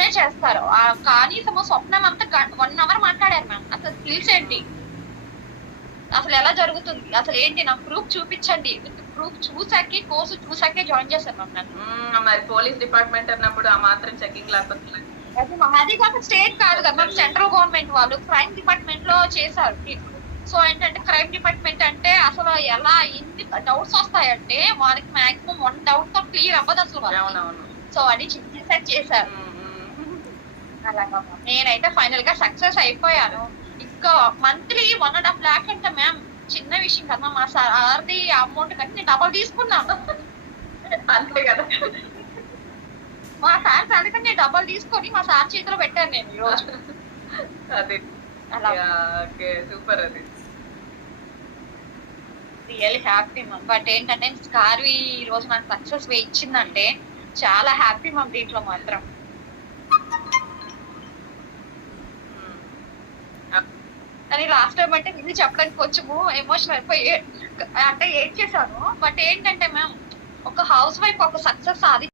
లోనే చేస్తారు. కనీసం స్వప్నం అంతా 1 అవర్ మాట్లాడారు మ్యామ్. అసలు స్కిల్స్ ఏంటి, అసలు ఎలా జరుగుతుంది, అసలు ఏంటి, నాకు ప్రూఫ్ చూపించండి. ప్రూఫ్ చూసాకే, కోర్సు చూసాకే జాయిన్ చేశారు మ్యామ్ నన్ను. మరి పోలీస్ డిపార్ట్మెంట్ అన్నప్పుడు ఆ మాత్రం చెకింగ్ లేకపోతే అది కాక స్టేట్ కాదు కదా మ్యామ్, సెంట్రల్ గవర్నమెంట్ వాళ్ళు క్రైమ్ డిపార్ట్మెంట్ లో చేశారు. సో ఏంటంటే క్రైమ్ డిపార్ట్మెంట్ అంటే అసలు ఎలా ఎన్ని డౌట్స్ వస్తాయంటే వాళ్ళకి మాక్సిమం 1 డౌట్ తో క్లియర్ అవ్వదు అసలు. సో అని చేశారు. అలాగా నేనైతే ఫైనల్ గా సక్సెస్ అయిపోయాను. ఇంకా మంత్లీ 1.5 lakh అంటే మ్యామ్ చిన్న విషయం కదా. మా సార్ది అమౌంట్ కంటే నేను డబల్ తీసుకున్నాను. అంతే కదా, మా సార్ సాలరీ కంటే డబల్ తీసుకొని మా సార్ చేతిలో పెట్టాను నేను ఈ రోజు. అది సూపర్. అది రియల్లీ హ్యాపీ మ్యామ్. బట్ ఏంటంటే స్కార్వి ఈ రోజు నాకు సక్సెస్ ఇచ్చిందంటే చాలా హ్యాపీ మ్యామ్ దీంట్లో మాత్రం. కానీ లాస్ట్ టైం అంటే ఇది చెప్పడానికి కొంచెము ఎమోషనల్ అయిపోయి అంటే ఏడ్ చేశాను. బట్ ఏంటంటే మ్యామ్ ఒక హౌస్ వైఫ్ ఒక సక్సెస్ సాధి